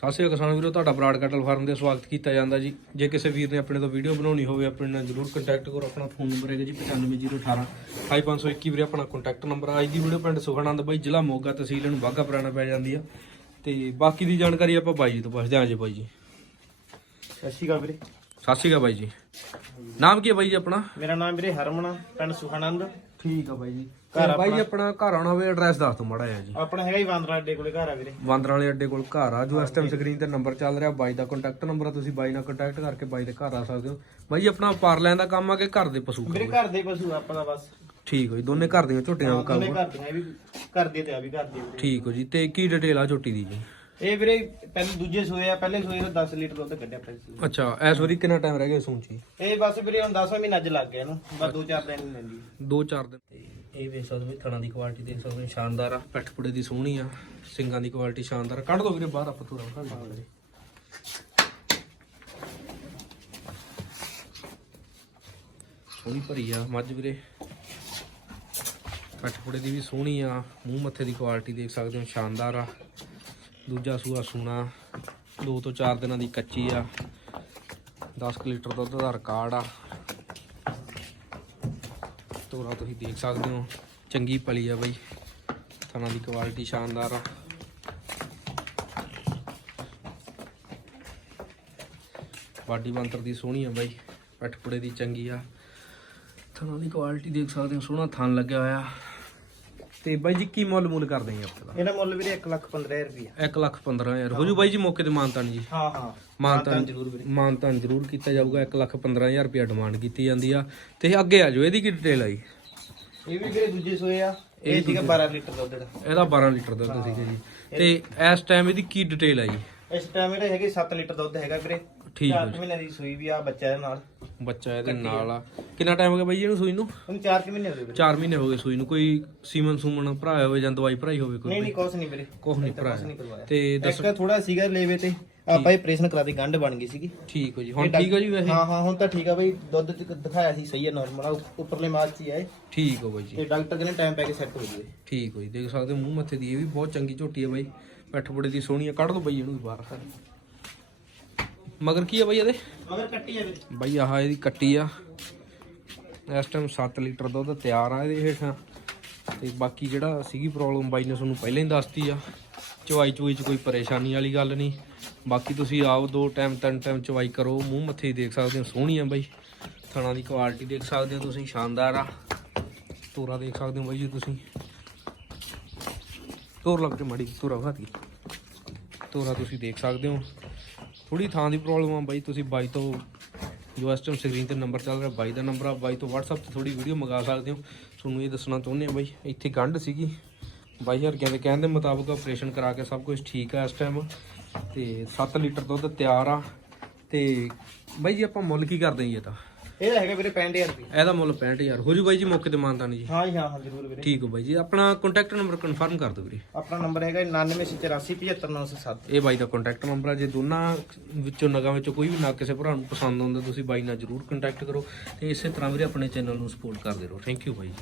ਸਤਿ ਸ਼੍ਰੀ ਅਕਾਲ ਕਿਸਾਨ ਵੀਰੋ ਤੁਹਾਡਾ ਬਰਾਡ ਕੈਟਲ ਫਾਰਮ ਦੇ ਸਵਾਗਤ ਕੀਤਾ ਜਾਂਦਾ ਜੀ। ਜੇ ਕਿਸੇ ਵੀਰ ਨੇ ਆਪਣੇ ਤੋਂ ਵੀਡੀਓ ਬਣਾਉਣੀ ਹੋਵੇ ਆਪਣੇ ਨਾਲ ਜਰੂਰ ਕੰਟੈਕਟ ਕਰੋ। ਆਪਣਾ ਫੋਨ ਨੰਬਰ ਹੈਗਾ ਜੀ 95018 5521 ਵੀਰੇ ਆਪਣਾ ਕੰਟੈਕਟ ਨੰਬਰ ਆ। ਅੱਜ ਦੀ ਵੀਡੀਓ ਪਿੰਡ ਸੁਖਾਨੰਦ ਬਾਈ ਜ਼ਿਲ੍ਹਾ ਮੋਗਾ ਤਹਿਸੀਲ ਨੂੰ ਬਾਗਾ ਪੁਰਾਣਾ ਪੈ ਜਾਂਦੀ ਆ। ਤੇ ਬਾਕੀ ਦੀ ਜਾਣਕਾਰੀ ਆਪਾਂ ਬਾਈ ਜੀ ਤੋਂ ਪੁੱਛਦੇ ਹਾਂ ਜੀ ਬਾਈ ਜੀ। ਸਤਿ ਸ਼੍ਰੀ ਅਕਾਲ ਵੀਰੇ। ਸਤਿ ਸ਼੍ਰੀ ਅਕਾਲ ਬਾਈ ਜੀ। ਨਾਮ ਕੀ ਹੈ ਬਾਈ ਜੀ ਆਪਣਾ? ਮੇਰਾ ਨਾਮ ਵੀਰੇ ਹਰਮਨ ਪਿੰਡ ਸੁਖਾਨੰਦ। ਠੀਕ ਆ ਬਾਈ ਜੀ। ਘਰ ਬਾਈ ਆਪਣਾ- ਘਰ ਆਉਣਾ ਹੋਵੇ ਐਡਰੈਸ ਦੱਸ ਦਿਓ ਮਾੜਾ ਜਿਹਾ ਜੀ। ਆਪਣਾ ਹੈਗਾ ਹੀ ਵਾਂਦਰਾ ਅੱਡੇ ਕੋਲੇ ਘਰ ਆ ਵੀਰੇ। ਵਾਂਦਰਾਂ ਵਾਲੇ ਅੱਡੇ ਕੋਲ ਘਰ ਆ ਜੋ ਇਸ ਟਾਈਮ ਸਕਰੀਨ ਤੇ ਨੰਬਰ ਚੱਲ ਰਿਹਾ ਬਾਈ ਦਾ ਕੰਟੈਕਟ ਨੰਬਰ ਆ ਤੁਸੀਂ ਬਾਈ ਨਾਲ ਕੰਟੈਕਟ ਕਰਕੇ ਬਾਈ ਦੇ ਘਰ ਆ ਸਕਦੇ ਹੋ। ਬਾਈ ਆਪਣਾ ਪਾਰ ਲੈਣ ਦਾ ਕੰਮ ਆ ਕਿ ਘਰ ਦੇ ਪਸ਼ੂ ਵੀਰੇ ਘਰ ਦੇ ਪਸ਼ੂ ਆਪਣਾ ਬਸ। ਠੀਕ ਹੋ ਜੀ ਦੋਨੇ ਘਰ ਦੀਆਂ ਝੋਟੀਆਂ ਦਾ ਕੰਮ ਦੋਨੇ ਘਰ ਦੀਆਂ ਇਹ ਵੀ ਘਰ ਦੇ ਤੇ ਆ ਵੀ ਘਰ ਦੇ ਵੀਰੇ। ਠੀਕ ਹੋ ਜੀ ਤੇ ਕੀ ਡਿਟੇਲ ਆ ਝੋਟੀ ਦੀ ਜੀ? ਇਹ ਵੀਰੇ ਪਹਿਲੇ ਦੂਜੇ ਸੋਏ ਆ ਪਹਿਲੇ ਸੋਏ ਤੋਂ 10 ਲੀਟਰ ਦੁੱਧ ਕੱਢਿਆ ਸੂਏ। ਅੱਛਾ ਇਸ ਵਾਰੀ ਕਿੰਨਾ ਟਾਈਮ ਰਹਿ ਗਿਆ ਸੂਣ ਚ ਇਹ ਬਸ ਵੀਰੇ ਹੁਣ 10ਵਾਂ ਮਹੀਨਾ ਅੱਜ ਲੱਗ ਗਿਆ ਇਹਨੂੰ ਬਸ 2-4 ਦਿਨ ਲੈਂਦੀ। ਹੈ। ਦੋ ਚਾਰ ਦਿਨ। ਇਹ ਵੇਖ ਸਕਦੇ ਹੋ ਥਣਾ ਦੀ ਕੁਆਲਿਟੀ ਦੇਖ ਸਕਦੇ ਹੋ ਸ਼ਾਨਦਾਰ ਆ। ਪੈਠ ਪੁੜੇ ਦੀ ਸੋਹਣੀ ਆ ਸਿੰਗਾਂ ਦੀ ਕੁਆਲਿਟੀ ਸ਼ਾਨਦਾਰ। ਕੱਢ ਦੋ ਵੀਰੇ ਬਾਹਰ ਆਪਾਂ ਤੁਰਾਂ ਖਾ ਵੀਰੇ। ਸੋਹਣੀ ਭਰੀ ਆ ਮੱਝ ਵੀਰੇ। ਪੈਠ ਪੁੜੇ ਦੀ ਵੀ ਸੋਹਣੀ ਆ ਮੂੰਹ ਮੱਥੇ ਦੀ ਕੁਆਲਿਟੀ ਦੇਖ ਸਕਦੇ ਹੋ ਸ਼ਾਨਦਾਰ ਆ। ਦੂਜਾ ਸੂਆ ਸੂਣਾ ਦੋ ਤੋਂ ਚਾਰ ਦਿਨਾਂ ਦੀ ਕੱਚੀ ਆ। 10 ਲੀਟਰ ਦੁੱਧ ਦਾ ਰਿਕਾਰਡ ਆ। ਤੋਰਾ ਤੁਸੀਂ ਦੇਖ ਸਕਦੇ ਹੋ। ਚੰਗੀ ਪਲੀ ਆ ਬਈ। ਥਣਾ ਦੀ ਕੁਆਲਿਟੀ ਸ਼ਾਨਦਾਰ ਆ। ਬਾਡੀ ਬੰਤਰ ਦੀ ਸੋਹਣੀ ਆ ਬਾਈ। ਪਟਪੜੇ ਦੀ ਚੰਗੀ ਆ। ਥਣਾ ਦੀ ਕੁਆਲਿਟੀ ਦੇਖ ਸਕਦੇ ਹੋ। ਸੋਹਣਾ ਥਣ ਲੱਗਿਆ ਹੋਇਆ। ਤੇ ਬਾਈ ਜੀ ਕੀ ਮੁੱਲ ਮੁੱਲ ਕਰਦੇ ਆ ਆਪਣਾ? ਇਹਦਾ ਮੁੱਲ ਵੀਰੇ 1 ਲੱਖ 15000 ਰੁਪਏ 1 ਲੱਖ 15000 ਹੋ ਜੂ ਬਾਈ ਜੀ ਮੌਕੇ ਤੇ ਮਾਨਤਾਨ ਜੀ। ਹਾਂ ਹਾਂ। ਮਾਨਤਾਨ ਜ਼ਰੂਰ ਵੀਰੇ। ਮਾਨਤਾਨ ਜ਼ਰੂਰ ਕੀਤਾ ਜਾਊਗਾ। 1 ਲੱਖ 15000 ਰੁਪਇਆ ਡਿਮਾਂਡ ਕੀਤੀ ਜਾਂਦੀ ਆ। ਤੇ ਅੱਗੇ ਆ ਜਾਓ ਇਹਦੀ ਕੀ ਡਿਟੇਲ ਆਈ ਇਹ ਵੀ ਵੀਰੇ ਦੂਜੇ ਸੋਏ ਆ। ਇਹ ਸੀਗਾ 12 ਲੀਟਰ ਦੁੱਧ ਦਾ। ਇਹਦਾ 12 ਲੀਟਰ ਦੁੱਧ ਸੀਗਾ ਜੀ। ਤੇ ਇਸ ਟਾਈਮ ਇਹਦੀ ਕੀ ਡਿਟੇਲ ਆਈ ਇਸ ਟਾਈਮ ਇਹਦੇ ਹੈਗੇ 7 ਲੀਟਰ ਦੁੱਧ ਹੈਗਾ ਵੀਰੇ। ਠੀਕ ਹੈ ਮਹੀਨੇ ਦੀ ਸੂਈ ਵੀ ਆ ਬੱਚਾ ਇਹਦੇ ਨਾਲ। ਬੱਚਾ ਇਹਦੇ ਨਾਲ ਆ। ਕਿੰਨਾ ਟਾਈਮ ਹੋ ਗਿਆ ਬਾਈ ਇਹਨੂੰ ਸੂਈ ਨੂੰ? ਹੁਣ 4 ਕੁ ਮਹੀਨੇ ਹੋ ਗਏ ਵੀਰੇ। 4 ਮਹੀਨੇ ਹੋ ਗਏ ਸੂਈ ਨੂੰ। ਕੋਈ ਸੀਮਨ ਸੂਮਨ ਭਰਾਇਆ ਹੋਵੇ ਜਾਂ ਦਵਾਈ ਭਰਾਈ ਹੋਵੇ ਕੋਈ ਨਹੀਂ ਨਹੀਂ ਕੁਛ ਨਹੀਂ ਵੀਰੇ। ਕੁਛ ਨਹੀਂ ਭਰਾਇਆ। ਤੇ ਦੱਸੋ। ਇੱਕ ਥੋੜਾ ਸੀਗਾ ਲੇਵੇ ਤੇ। ਆਪਾਂ ਇਹ ਆਪਰੇਸ਼ਨ ਕਰਾ ਦੀ ਗੰਢ ਬਣ ਗਈ ਸੀਗੀ। ਠੀਕ ਹੋ ਜੀ। ਹੁਣ ਠੀਕ ਹੋ ਜੀ ਵੈਸੇ? ਹਾਂ ਹਾਂ ਹੁਣ ਤਾਂ ਠੀਕ ਆ ਬਈ। ਦੁੱਧ ਚ ਦਿਖਾਇਆ ਸੀ ਸਹੀ ਹੈ ਨਾਰਮਲ ਉੱਪਰਲੇ ਮਾਸ ਚ ਹੀ ਆਏ ਠੀਕ ਹੋ ਬਾਈ ਜੀ। ਤੇ ਡਾਕਟਰ ਕਹਿੰਦੇ ਟਾਈਮ ਪੈ ਕੇ ਸੈੱਟ ਹੋ ਜੂਏ ਠੀਕ ਹੋ ਜੀ। ਦੇਖ ਸਕਦੇ ਮੂੰਹ ਮੱਥੇ ਦੀ ਇਹ ਵੀ ਬਹੁਤ ਚੰਗੀ ਝੋਟੀ ਹੈ ਬਾਈ। ਪੈਠ ਬੜੇ ਦੀ ਸੋਹਣੀ ਆ। ਕੱਢ ਦੋ ਬਾਈ ਇਹਨੂੰ ਬਾਹਰ। ਮਗਰ ਕੀ ਆ ਬਾਈ ਇਹਦੇ? ਮਗਰ ਕੱਟੀ ਆ ਵੀਰੇ ਬਾਈ ਆਹ ਇਹਦੀ ਕੱਟੀ ਆ। ਇਸ ਟਾਈਮ 7 ਲੀਟਰ ਦੁੱਧ ਤਿਆਰ ਆ ਇਹਦੇ ਹੇਠਾਂ। ਤੇ ਬਾਕੀ ਜਿਹੜਾ ਸੀਗੀ ਪ੍ਰੋਬਲਮ ਬਾਈ ਨੇ ਤੁਹਾਨੂੰ ਪਹਿਲਾਂ ਹੀ ਦੱਸਤੀ ਆ। ਚਵਾਈ ਚੁਈ ਚ ਕੋਈ ਪਰੇਸ਼ਾਨੀ ਵਾਲੀ ਗੱਲ ਨਹੀਂ। ਬਾਕੀ ਤੁਸੀਂ ਆਓ ਦੋ ਟਾਈਮ ਤਿੰਨ ਟਾਈਮ ਚਵਾਈ ਕਰੋ। ਮੂੰਹ ਮੱਥੇ ਦੇਖ ਸਕਦੇ ਹੋ ਸੋਹਣੀ ਆ ਬਾਈ। ਥਣਾ ਦੀ ਕੁਆਲਿਟੀ ਦੇਖ ਸਕਦੇ ਹੋ ਤੁਸੀਂ ਸ਼ਾਨਦਾਰ ਆ। ਤੋਰਾ ਦੇਖ ਸਕਦੇ ਹੋ ਬਾਈ ਜੀ ਤੁਸੀਂ। ਤੋਰ ਲੱਗ ਤੇ ਮੜੀ ਤੋਰਾ ਵਾਤੀ ਤੋਰਾ ਤੁਸੀਂ ਦੇਖ ਸਕਦੇ ਹੋ। ਥੋੜੀ ਥਾਂ ਦੀ ਪ੍ਰੋਬਲਮ ਆ ਬਾਈ, ਤੁਸੀਂ ਬਾਈ ਤੋਂ ਜੋ ਇਸ ਟਾਈਮ ਸਕਰੀਨ ਤੇ ਨੰਬਰ ਚੱਲ ਰਿਹਾ, ਬਾਈ ਦਾ ਨੰਬਰ ਆ, ਬਾਈ ਤੋਂ WhatsApp ਤੇ ਥੋੜੀ ਵੀਡੀਓ ਮੰਗਾ ਸਕਦੇ ਹੋ। ਤੁਹਾਨੂੰ ਇਹ ਦੱਸਣਾ ਚਾਹੁੰਦੇ ਆ ਬਾਈ, ਇੱਥੇ ਗੰਢ ਸੀਗੀ। ਬਾਈ ਹਰਕਿਆਂ ਦੇ ਕਹਿਣ ਦੇ ਮੁਤਾਬਕ ਆਪਰੇਸ਼ਨ ਕਰਾ ਕੇ ਸਭ ਕੁਝ ਠੀਕ ਆ ਇਸ ਟਾਈਮ ਤੇ 7 ਲੀਟਰ ਦੁੱਧ ਤਿਆਰ ਆ। ਤੇ ਬਾਈ ਜੀ ਆਪਾਂ ਮੁੱਲ ਕੀ ਕਰਦੇ ਜੀ ਤਾਂ? ਇਹਦਾ ਹੈਗਾ ਵੀਰੇ 65000 ਰੁਪਏ ਇਹਦਾ ਮੁੱਲ 65000 ਹੋ ਜੂ ਬਾਈ ਜੀ ਮੌਕੇ ਤੇ ਮਾਨਤਾ ਨਹੀਂ ਜੀ। ਹਾਂ ਜੀ ਹਾਂ ਹਾਂ ਜ਼ਰੂਰ ਵੀਰੇ। ਠੀਕ ਹੋ ਬਾਈ ਜੀ। ਆਪਣਾ ਕੰਟੈਕਟ ਨੰਬਰ ਕਨਫਰਮ ਕਰ ਦਿਓ ਵੀਰੇ। ਆਪਣਾ ਨੰਬਰ ਹੈਗਾ 9984875907 ਇਹ ਬਾਈ ਦਾ ਕੰਟੈਕਟ ਨੰਬਰ ਆ। ਜੇ ਦੋਨਾਂ ਵਿੱਚੋਂ ਨਗਾਂ ਵਿੱਚੋਂ ਕੋਈ ਵੀ ਨਾ ਕਿਸੇ ਭਰਾ ਨੂੰ ਪਸੰਦ ਆਉਂਦਾ ਤੁਸੀਂ ਬਾਈ ਨਾਲ ਜਰੂਰ ਕੰਟੈਕਟ ਕਰੋ ਤੇ ਇਸੇ ਤਰ੍ਹਾਂ ਵੀਰੇ ਆਪਣੇ ਚੈਨਲ ਨੂੰ ਸਪੋਰਟ ਕਰਦੇ ਰਹੋ। ਥੈਂਕ ਯੂ ਬਾਈ ਜੀ।